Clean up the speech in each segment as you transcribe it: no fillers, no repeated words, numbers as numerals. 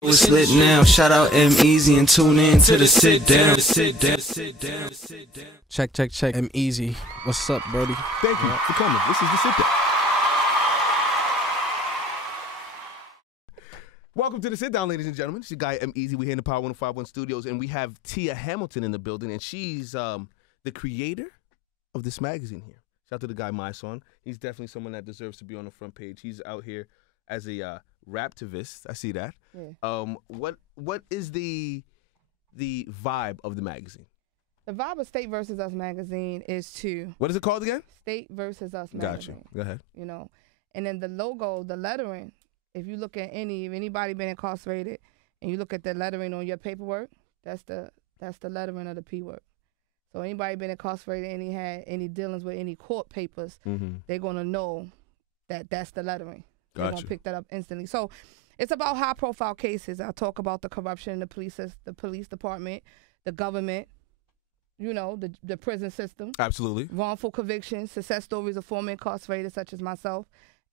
It's lit now. Shout out EmEz and tune in to the sit down. Check. EmEz. What's up, Brody? Thank you for coming. This is the sit down. Welcome to the sit down, ladies and gentlemen. It's your guy EmEz. We're here in the Power 105.1 studios, and we have Tia Hamilton in the building, and she's the creator of this magazine here. Shout out to the guy, my son. He's definitely someone that deserves to be on the front page. He's out here as a raptivist. I see that. Yeah. What is the vibe of the magazine? The vibe of State versus Us magazine is to... What is it called again? State versus Us magazine. Gotcha. Go ahead. You know, and then the logo, the lettering, if you look at if anybody been incarcerated and you look at the lettering on your paperwork, that's the lettering of the P word. So anybody been incarcerated and he had any dealings with any court papers, they're going to know that that's the lettering. They're going to pick that up instantly. So it's about high-profile cases. I talk about the corruption in the police department, the government, you know, the prison system. Absolutely. Wrongful convictions, success stories of former incarcerated such as myself.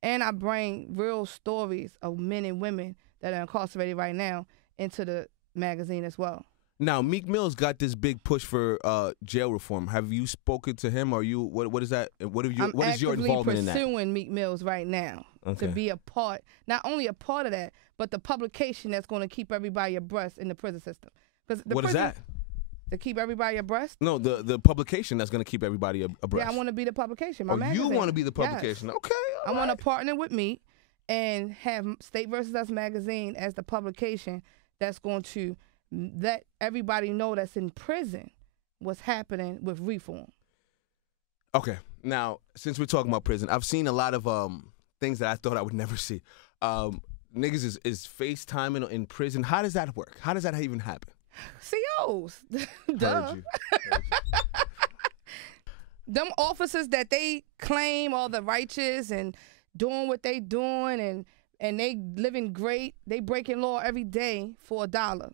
And I bring real stories of men and women that are incarcerated right now into the magazine as well. Now, Meek Mill's got this big push for jail reform. Have you spoken to him? Or what is that? What is your involvement in that? I'm actively pursuing Meek Mill's right now to be a part, not only a part of that, but the publication that's going to keep everybody abreast in the prison system. What is that? To keep everybody abreast? No, the publication that's going to keep everybody abreast. Yeah, I want to be the publication. My magazine. You want to be the publication? Yes. Okay. I want to partner with Meek and have State versus Us magazine as the publication that's going to let everybody know that's in prison what's happening with reform. Okay. Now, since we're talking about prison, I've seen a lot of things that I thought I would never see. Niggas is FaceTiming in prison. How does that work? How does that even happen? COs. Duh. Heard you. Them officers that they claim are the righteous and doing what they doing and they living great, they breaking law every day for $1.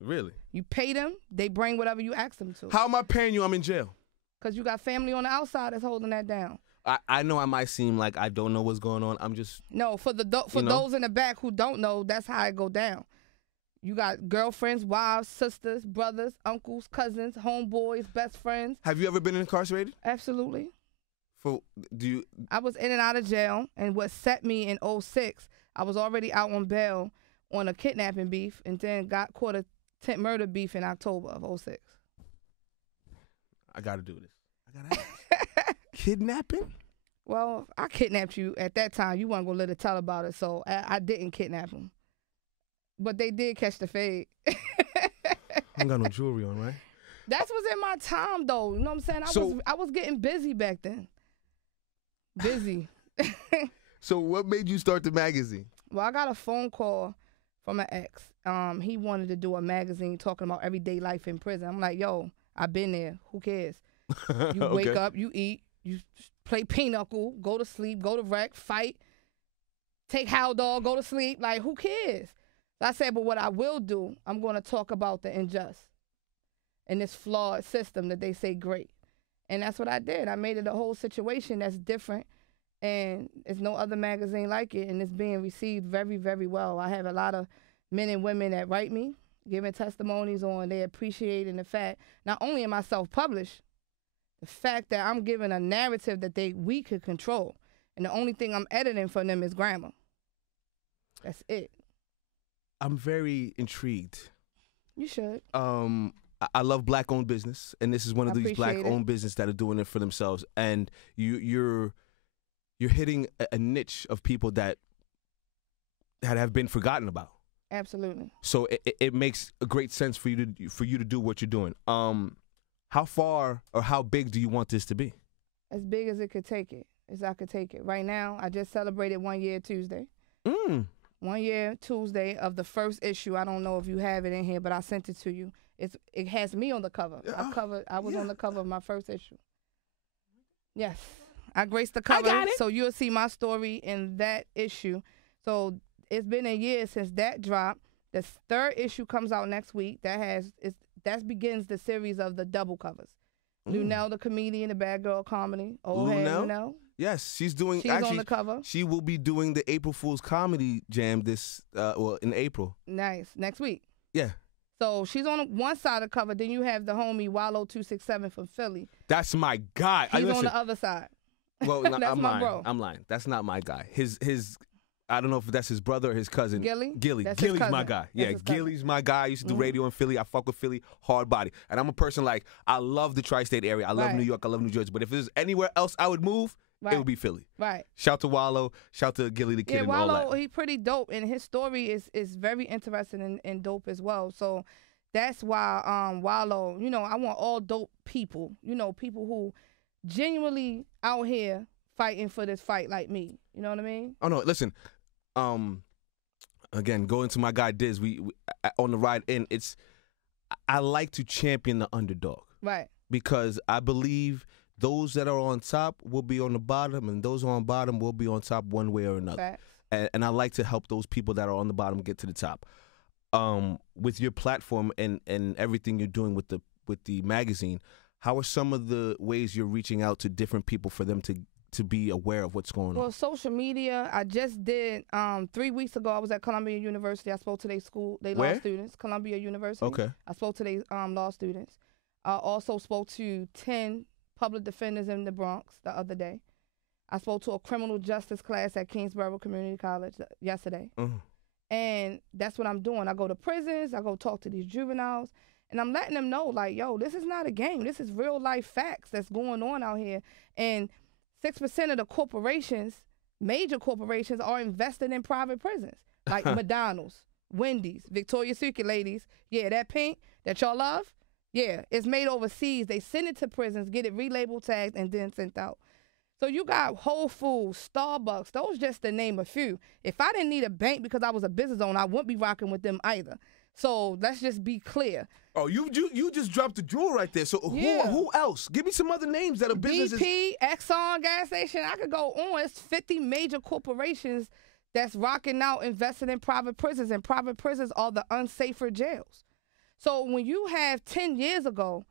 Really? You pay them, they bring whatever you ask them to. How am I paying you? I'm in jail. Because you got family on the outside that's holding that down. I know I might seem like I don't know what's going on. I'm just... No, for those in the back who don't know, that's how it go down. You got girlfriends, wives, sisters, brothers, uncles, cousins, homeboys, best friends. Have you ever been incarcerated? Absolutely. I was in and out of jail, and what set me in 2006, I was already out on bail on a kidnapping beef, and then got caught a attempt murder beef in October of 2006. I got to do this. I got to Kidnapping? Well, I kidnapped you at that time. You weren't going to let it tell about it, so I didn't kidnap him. But they did catch the fade. I ain't got no jewelry on, right? That was in my time, though. You know what I'm saying? I was getting busy back then. Busy. So what made you start the magazine? Well, I got a phone call from an ex. He wanted to do a magazine talking about everyday life in prison. I'm like, yo, I've been there. Who cares? You wake up, you eat, you play pinochle, go to sleep, go to rec, fight, take howl dog, go to sleep. Like, who cares? I said, but what I will do, I'm going to talk about the unjust and this flawed system that they say great. And that's what I did. I made it a whole situation that's different, and there's no other magazine like it, and it's being received very, very well. I have a lot of men and women that write me, giving testimonies on they appreciating the fact, not only am I self-published, the fact that I'm giving a narrative that we could control, and the only thing I'm editing for them is grammar. That's it. I'm very intrigued. You should. I love black-owned business, and this is one of these black-owned business that are doing it for themselves. And you're hitting a niche of people that have been forgotten about. Absolutely. So it makes a great sense for you to do what you're doing. How far or how big do you want this to be? As big as it could take it, as I could take it. Right now, I just celebrated 1 year Tuesday. 1 year Tuesday of the first issue. I don't know if you have it in here, but I sent it to you. It has me on the cover. I was on the cover of my first issue. Yes, I graced the cover. I got it. So you'll see my story in that issue. So it's been a year since that dropped. The third issue comes out next week. That begins the series of the double covers. Lunel, the comedian, the bad girl comedy. Old head Lunel. Yes, she's doing. She's actually, on the cover. She will be doing the April Fool's Comedy Jam in April. Nice. Next week. Yeah. So she's on one side of the cover. Then you have the homie Wallow 267 from Philly. That's my guy. He's on the other side. Well, That's I'm my lying. bro. I'm lying. That's not my guy. His. I don't know if that's his brother or his cousin. Gilly? Gilly's my guy. That's Yeah, his cousin. Gilly's my guy. I used to do radio in Philly. I fuck with Philly hard body. And I'm a person like, I love the tri-state area. I love Right. New York. I love New Jersey. But if there's anywhere else I would move, Right. it would be Philly. Right. Shout to Wallow. Shout to Gilly the Kid Yeah, and all Wallow, that. he pretty dope, and his story is very interesting and dope as well. So that's why Wallow, you know, I want all dope people, you know, people who genuinely out here fighting for this fight like me. You know what I mean? Oh, no, listen. Again, going to my guy Diz, we on the ride in, I like to champion the underdog. Right. Because I believe those that are on top will be on the bottom, and those on bottom will be on top one way or another. Facts. And I like to help those people that are on the bottom get to the top. With your platform and everything you're doing with the magazine, how are some of the ways you're reaching out to different people for them to be aware of what's going on? Well, social media, I just did 3 weeks ago. I was at Columbia University. I spoke to their law students. Columbia University. Okay. I spoke to their law students. I also spoke to 10 public defenders in the Bronx the other day. I spoke to a criminal justice class at Kingsborough Community College yesterday. And that's what I'm doing. I go to prisons. I go talk to these juveniles. And I'm letting them know, like, yo, this is not a game. This is real life facts that's going on out here. And 6% of the corporations, major corporations, are invested in private prisons, like McDonald's, Wendy's, Victoria's Secret ladies. Yeah, that pink that y'all love, yeah, it's made overseas. They send it to prisons, get it relabeled, tagged, and then sent out. So you got Whole Foods, Starbucks, those just to name a few. If I didn't need a bank because I was a business owner, I wouldn't be rocking with them either. So let's just be clear. Oh, you just dropped the jewel right there. So Yeah. who else? Give me some other names that are businesses. BP, Exxon gas station, I could go on. It's 50 major corporations that's rocking out, investing in private prisons, and private prisons are the unsafer jails. So when you have 10 years ago,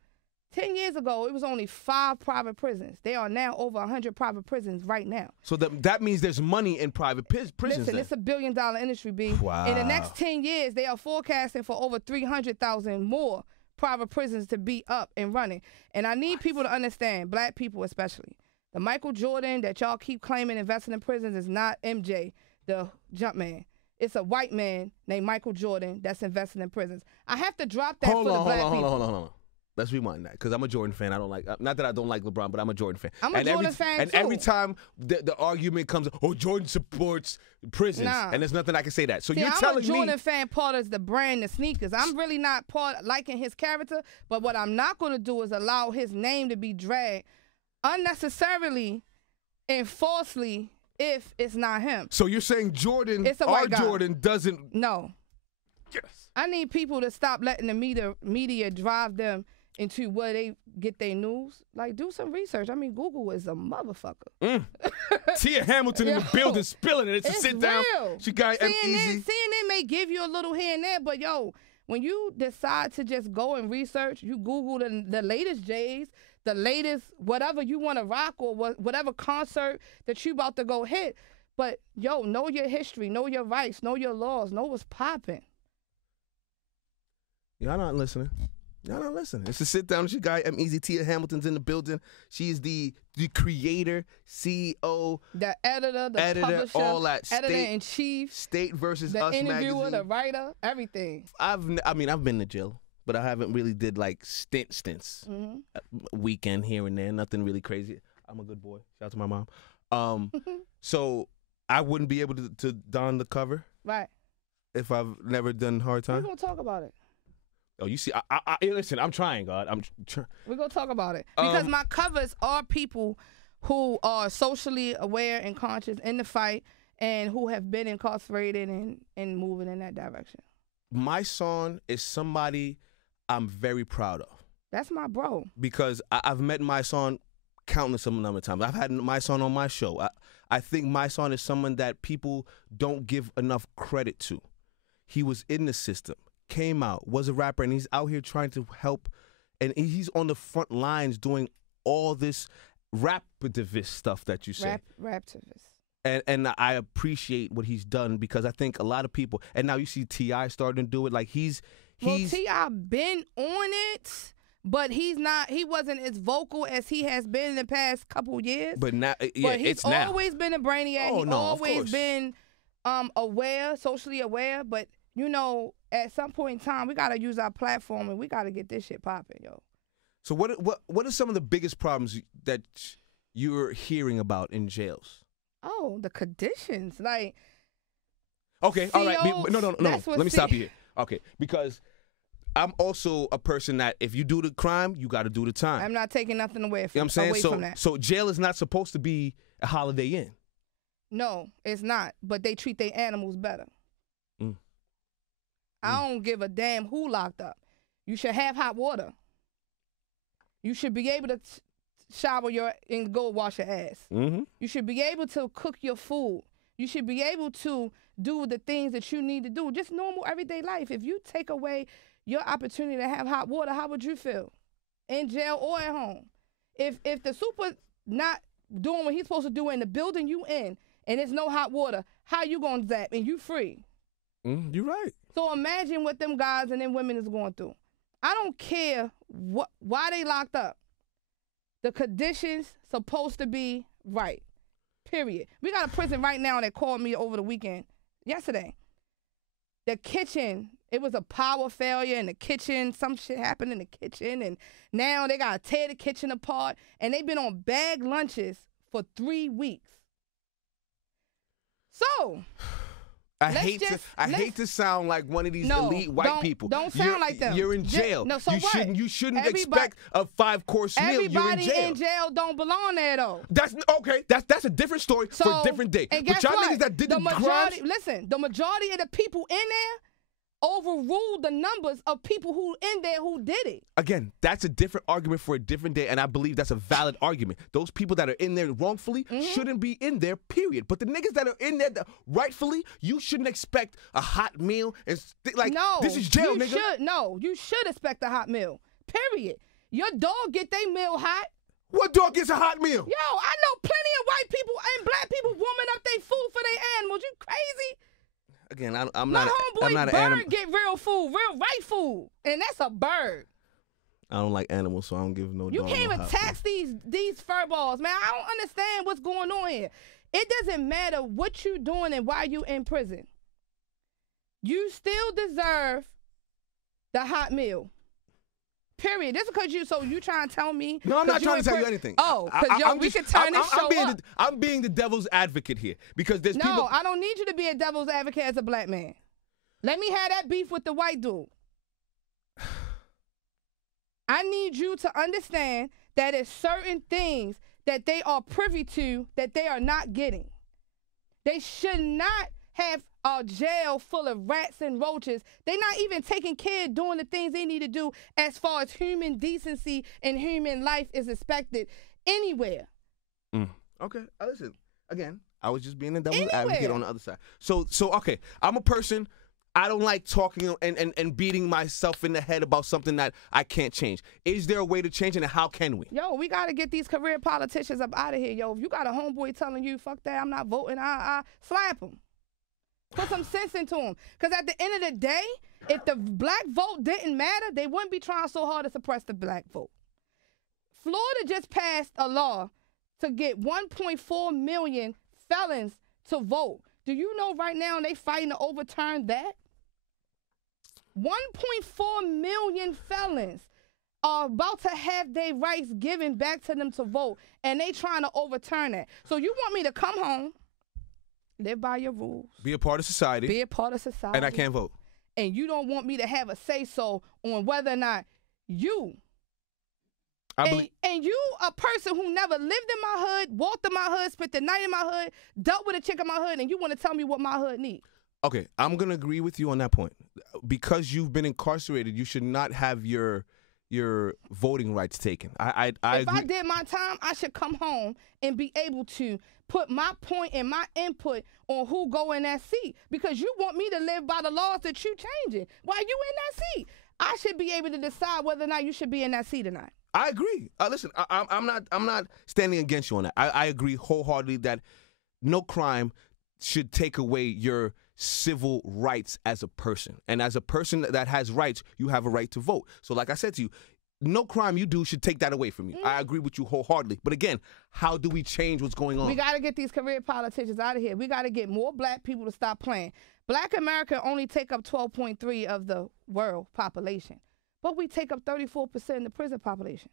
it was only 5 private prisons. There are now over 100 private prisons right now. So that means there's money in private prisons. Listen, then. it's $1 billion industry, B. Wow. In the next 10 years, they are forecasting for over 300,000 more private prisons to be up and running. And I need people to understand, black people especially, the Michael Jordan that y'all keep claiming investing in prisons is not MJ, the jump man. It's a white man named Michael Jordan that's investing in prisons. I have to drop that for the black people. Hold on. Let's rewind that, because I'm a Jordan fan. I don't like, not that I don't like LeBron, but I'm a Jordan fan. I'm a Jordan fan, and too. every time the argument comes, oh, Jordan supports prisons, Nah. and there's nothing I can say that. So See, you're I'm telling a Jordan me, fan part of the brand, the sneakers. I'm really not part liking his character, but what I'm not going to do is allow his name to be dragged unnecessarily and falsely if it's not him. so you're saying Jordan, It's a our white guy. Jordan doesn't. No. Yes. I need people to stop letting the media drive them into where they get their news. Like, do some research. I mean, Google is a motherfucker. Tia Hamilton in the Yo, building spilling it. It's a It's sit down. real. She got CNN EmEz. may give you a little here and there, but yo, when you decide to just go and research, you Google the latest J's, the latest whatever you want to rock or whatever concert that you about to go hit. But yo, know your history, know your rights, know your laws, know what's popping. Y'all not listening. Y'all not listening. It's a sit down. She got EmEz. Tia Hamilton's in the building. She's the creator, CEO, The editor, the editor, publisher, all that. editor-in-chief, State versus the Us interviewer, magazine. the writer, everything. I've been to jail, but I haven't really did like stints. Mm-hmm. Weekend here and there, nothing really crazy. I'm a good boy. Shout out to my mom. So I wouldn't be able to don the cover Right. if I've never done hard We're time. going to talk about it. Oh, you see, I listen. I'm trying, God. I'm trying. We're going to talk about it. Because my covers are people who are socially aware and conscious in the fight and who have been incarcerated and moving in that direction. My son is somebody I'm very proud of That's my bro. because I've met my son countless number of times. I've had my son on my show. I think my son is someone that people don't give enough credit to. He was in the system, came out, was a rapper, and he's out here trying to help. And he's on the front lines doing all this raptivist stuff that you say. Raptivist. And I appreciate what he's done because I think a lot of people, and now you see T.I. starting to do it. Like well, T.I. been on it, but he wasn't as vocal as he has been in the past couple years. But now, yeah, but he's always been a brainiac. Oh, He's always been aware, socially aware. But you know, at some point in time, we gotta use our platform and we gotta get this shit popping, yo. So what are some of the biggest problems that you're hearing about in jails? Oh, the conditions, like. Okay, all right. No. Let me stop you here. Okay, because I'm also a person that if you do the crime, you got to do the time. I'm not taking nothing away from, you know what I'm saying? From that. So jail is not supposed to be a Holiday Inn. No, it's not. But they treat their animals better. I don't give a damn who locked up. You should have hot water. You should be able to shower and go wash your ass. You should be able to cook your food. You should be able to do the things that you need to do. Just normal everyday life. If you take away your opportunity to have hot water, how would you feel? In jail or at home? If the super not doing what he's supposed to do in the building you in and there's no hot water, how you gonna zap and you free? You're right. So imagine what them guys and them women is going through. I don't care why they locked up. The conditions supposed to be right. Period. We got a prison right now that called me over the weekend, yesterday. The kitchen, it was a power failure in the kitchen. Some shit happened in the kitchen, and now they got to tear the kitchen apart, and they've been on bag lunches for 3 weeks. So... I hate to sound like one of these elite white people. Don't sound like them. You're in jail. So you shouldn't expect a 5-course meal. You're in jail. Everybody in jail don't belong there though. That's okay. That's a different story for a different day. And but y'all niggas that did the crimes. Listen, the majority of the people in there overruled the numbers of people who in there who did it. Again, that's a different argument for a different day, and I believe that's a valid argument. Those people that are in there wrongfully shouldn't be in there, period. But the niggas that are in there rightfully, you shouldn't expect a hot meal. And this is jail, nigga. You should expect a hot meal, period. Your dog get their meal hot. What dog gets a hot meal? Yo, I know plenty of white people and black people warming up their food for their animals. You crazy? Again, I'm not an animal. Bird get real food, real right food, and that's a bird. I don't like animals, so I don't give no. You can't even tax these fur balls, man. I don't understand what's going on here. It doesn't matter what you doing and why you in prison. You still deserve the hot meal. Period. Just because you trying to tell me? No, I'm not trying to tell you anything. Oh, because we can turn this show up. I'm being the devil's advocate here because there's people. No, I don't need you to be a devil's advocate as a black man. Let me have that beef with the white dude. I need you to understand that it's certain things that they are privy to that they are not getting. They should not have a jail full of rats and roaches. They're not even taking care of doing the things they need to do as far as human decency and human life is expected anywhere. Okay, listen. Again, I was just being a devil's advocate on the other side. So okay, I'm a person. I don't like talking and beating myself in the head about something that I can't change. Is there a way to change it, and how can we? Yo, we got to get these career politicians up out of here, yo. If you got a homeboy telling you, fuck that, I'm not voting, I slap him. Put some sense into them. Because at the end of the day, if the black vote didn't matter, they wouldn't be trying so hard to suppress the black vote. Florida just passed a law to get 1.4 million felons to vote. Do you know right now they fighting to overturn that? 1.4 million felons are about to have their rights given back to them to vote, and they trying to overturn that. So you want me to come home, live by your rules. Be a part of society. Be a part of society. And I can't vote. And you don't want me to have a say-so on whether or not you, and you a person who never lived in my hood, walked in my hood, spent the night in my hood, dealt with a chick in my hood, and you want to tell me what my hood needs. Okay, I'm going to agree with you on that point. Because you've been incarcerated, you should not have your voting rights taken. If I did my time, I should come home and be able to put my point and my input on who go in that seat. Because you want me to live by the laws that you changing while you in that seat. I should be able to decide whether or not you should be in that seat or not. I agree. Listen, I'm not standing against you on that. I agree wholeheartedly that no crime should take away your civil rights as a person. And as a person that has rights, you have a right to vote. So like I said to you, no crime you do should take that away from you. I agree with you wholeheartedly. But again, how do we change what's going on? We got to get these career politicians out of here. We got to get more black people to stop playing. Black America only take up 12.3% of the world population, but we take up 34% of the prison population.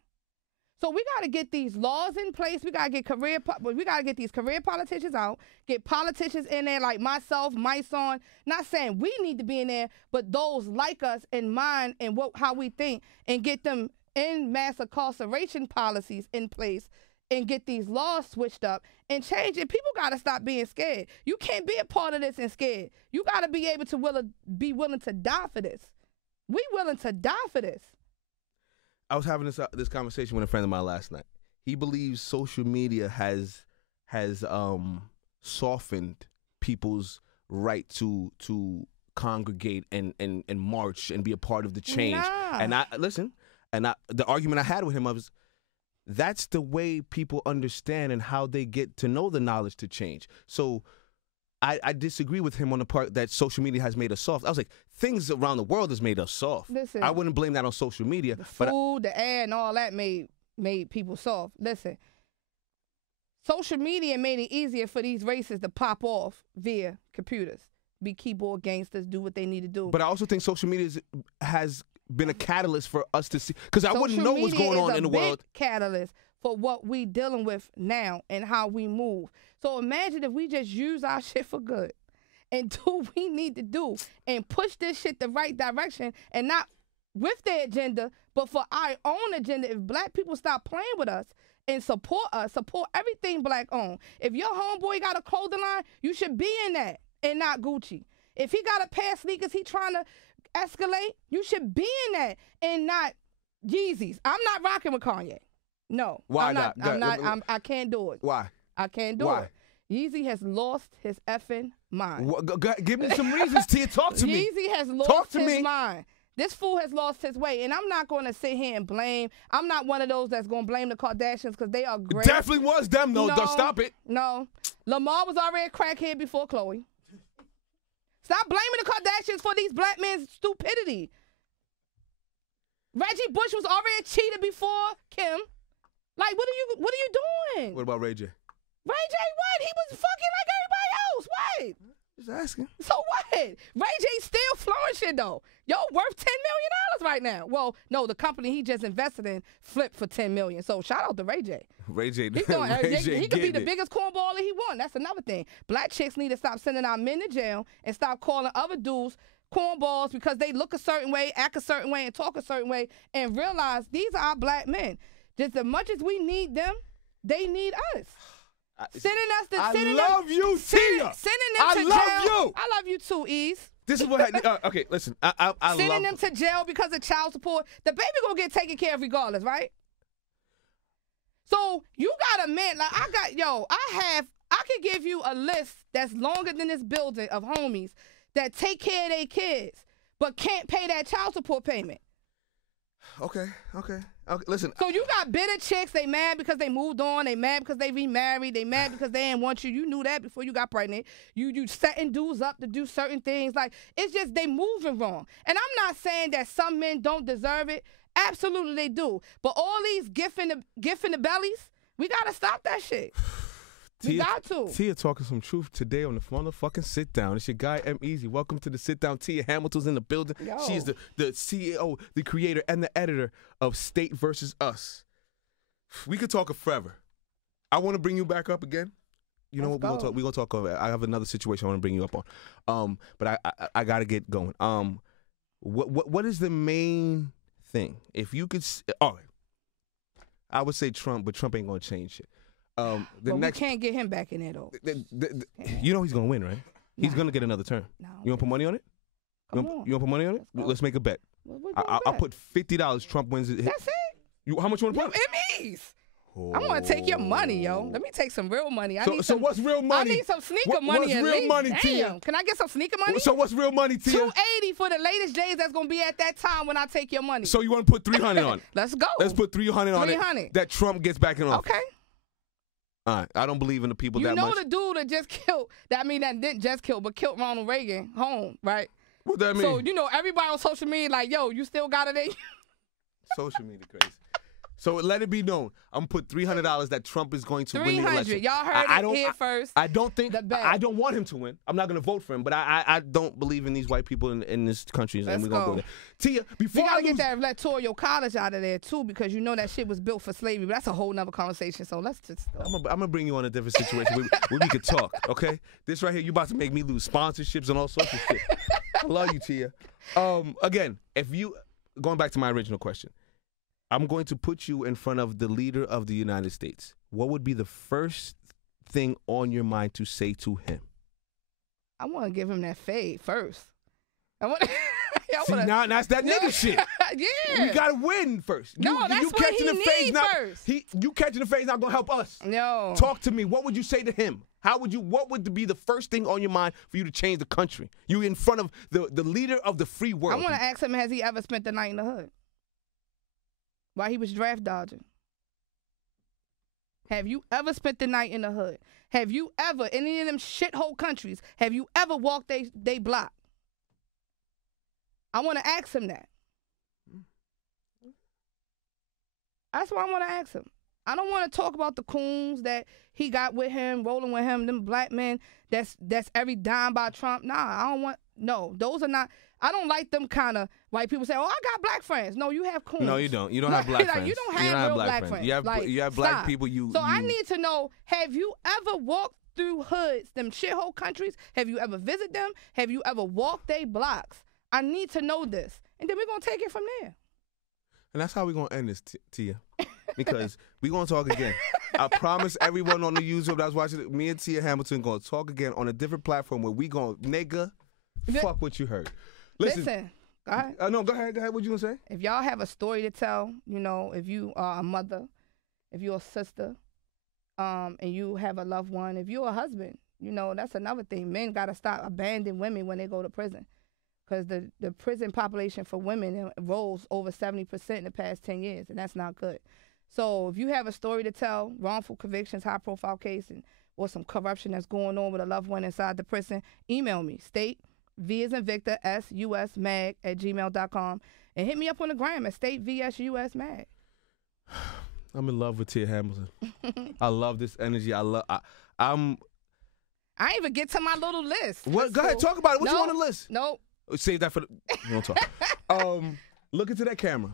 So we got to get these laws in place. We got to get these career politicians out, get politicians in there like myself, my son. Not saying we need to be in there, but those like us in mind and how we think, and get them in mass incarceration policies in place and get these laws switched up and change it. People got to stop being scared. You can't be a part of this and scared. You got to be able to be willing to die for this. We willing to die for this. I was having this conversation with a friend of mine last night. He believes social media has softened people's right to congregate and march and be a part of the change. Nah. And the argument I had with him was, that's the way people understand and how they get to know the knowledge to change. So I disagree with him on the part that social media has made us soft. I was like, things around the world has made us soft. Listen, I wouldn't blame that on social media. The food, the air, and all that made people soft. Listen, social media made it easier for these races to pop off via computers, be keyboard gangsters, do what they need to do. But I also think social media has been a catalyst for us to see, because I wouldn't know what's going on in the world. Catalyst for what we dealing with now and how we move. So imagine if we just use our shit for good and do what we need to do and push this shit the right direction, and not with their agenda, but for our own agenda. If black people stop playing with us and support us, support everything black owned. If your homeboy got a clothing line, you should be in that and not Gucci. If he got a pair of sneakers he trying to escalate, you should be in that and not Yeezys. I'm not rocking with Kanye. No. Why not? not? I can't do it. Why? I can't do it. Yeezy has lost his effing mind. Give me some reasons, Tia. Talk to me. Yeezy has lost his mind. This fool has lost his way, and I'm not going to sit here and blame. I'm not one of those that's going to blame the Kardashians, because they are great. It definitely was them, though. No, Stop it. No. Lamar was already a crackhead before Khloe. Stop blaming the Kardashians for these black men's stupidity. Reggie Bush was already a cheater before Kim. Like, what are you doing? What about Ray J? Ray J what? He was fucking like everybody else. What? Just asking. So what? Ray J still flourishing though. Yo, worth $10 million right now. Well, no, the company he just invested in flipped for $10 million. So shout out to Ray J. Ray J. He could be the biggest cornballer he want. That's another thing. Black chicks need to stop sending our men to jail and stop calling other dudes cornballs because they look a certain way, act a certain way, and talk a certain way, and realize these are our black men. Just as much as we need them, they need us. I love you, Tia. Sending them to jail. I love you too, Ease. This is what okay, listen. I sending them to jail because of child support. The baby gonna get taken care of regardless, right? So you got a man like I could give you a list that's longer than this building of homies that take care of their kids but can't pay that child support payment. Okay. Listen. So you got bitter chicks. They mad because they moved on. They mad because they remarried. They mad because they didn't want you. You knew that before you got pregnant. You setting dudes up to do certain things. Like, it's just they moving wrong. And I'm not saying that some men don't deserve it. Absolutely they do. But all these gift in the bellies, we gotta stop that shit. We got to. Tia talking some truth today on the motherfucking sit down. It's your guy EmEz. Welcome to the sit down. Tia Hamilton's in the building. Yo. She's the CEO, the creator, and the editor of State versus Us. We could talk forever. I want to bring you back up again. You know what? We're gonna talk over. I have another situation I want to bring you up on. But I gotta get going. What is the main thing? If you could, I would say Trump, but Trump ain't gonna change shit. We can't get him back in there though. You know he's gonna win, right? Nah. He's gonna get another term. No. You want to put money on it? You want to put money on it? Let's make a bet. I'll put $50. Trump wins it. That's it. How much you want to put? EmEz. I want to take your money, yo. Let me take some real money. So what's real money? I need some sneaker money. What's real money, Tia? Damn. Can I get some sneaker money? So what's real money, Tia? $280 for the latest J's that's gonna be at that time when I take your money. So you want to put $300 on it? Let's go. Let's put $300 on it. That Trump gets back in office. Okay. All right. I don't believe in the people that much. You know the dude that just killed. That didn't just kill, but killed Ronald Reagan home, right? What that mean? So you know everybody on social media like, yo, you still got it in. Social media crazy. So let it be known, I'm gonna put $300 that Trump is going to win the election. Y'all heard it here first. I don't think. I don't want him to win. I'm not gonna vote for him. But I don't believe in these white people in this country, and we're gonna go there. Tia, before we gotta get that electoral college out of there too, because you know that shit was built for slavery. But that's a whole nother conversation. So let's just go. I'm gonna bring you on a different situation where we could talk. Okay, this right here, you about to make me lose sponsorships and all sorts of shit. I love you, Tia. Again, going back to my original question. I'm going to put you in front of the leader of the United States. What would be the first thing on your mind to say to him? I want to give him that fade first. Now that's that nigga shit. Yeah. You got to win first. No, that's what he needs first. You catching the fade not going to help us. No. Talk to me. What would you say to him? What would be the first thing on your mind for you to change the country? You in front of the leader of the free world. I want to ask him, has he ever spent the night in the hood? While he was draft dodging. Have you ever spent the night in the hood? Have you ever, in any of them shithole countries, have you ever walked they block? I want to ask him that. That's what I want to ask him. I don't want to talk about the coons that he got with him, rolling with him, them black men that's every dime by Trump. Nah, I don't want, no, those are not. I don't like them kind of white people say, oh, I got black friends. No, you have coons. No, you don't. You don't have black friends. You don't have real black friends. You have black people. So I need to know, have you ever walked through hoods, them shithole countries? Have you ever visited them? Have you ever walked their blocks? I need to know this. And then we're going to take it from there. And that's how we're going to end this, Tia. Because we're going to talk again. I promise everyone on the YouTube that's watching it, me and Tia Hamilton going to talk again on a different platform where we going, nigga, fuck what you heard. Listen, go ahead. No, go ahead. What you gonna say? If y'all have a story to tell, you know, if you are a mother, if you're a sister, and you have a loved one, if you're a husband, you know, that's another thing. Men gotta stop abandoning women when they go to prison, because the prison population for women rose over 70% in the past 10 years, and that's not good. So if you have a story to tell, wrongful convictions, high profile case, or some corruption that's going on with a loved one inside the prison, email me, V as in Victor, susmag@gmail.com, and hit me up on the gram at statevsusmag. I'm in love with Tia Hamilton. I love this energy. I ain't even get to my little list. What? Go ahead, talk about it. What you on the list? Nope. Save that for the. We don't talk. Look into that camera.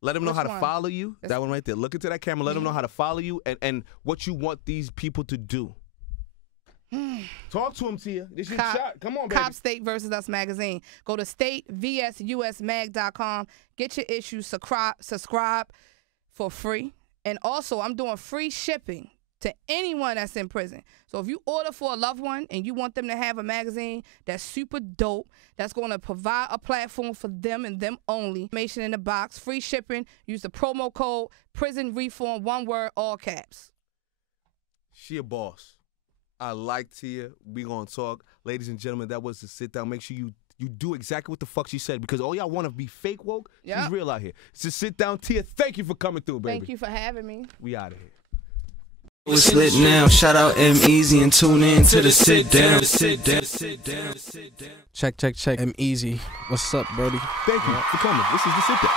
Let them know how to follow you. That one right there. Look into that camera. Let them know how to follow you and what you want these people to do. Talk to him, Tia. This is your shot. Come on, baby. Cop State versus Us magazine. Go to statevsusmag.com. Get your issues. Subscribe for free. And also, I'm doing free shipping to anyone that's in prison. So if you order for a loved one and you want them to have a magazine that's super dope, that's going to provide a platform for them and them only. Information in the box. Free shipping. Use the promo code Prison Reform. One word, all caps. She a boss. I like Tia. We gonna talk. Ladies and gentlemen, that was the sit down. Make sure you do exactly what the fuck she said, because all y'all want to be fake woke. Yep. She's real out here. It's a sit down. Tia, thank you for coming through, baby. Thank you for having me. We out of here. It's lit now. Shout out EmEz and tune in to the sit down. Check. EmEz. What's up, Brody? Thank you for coming. This is the sit down.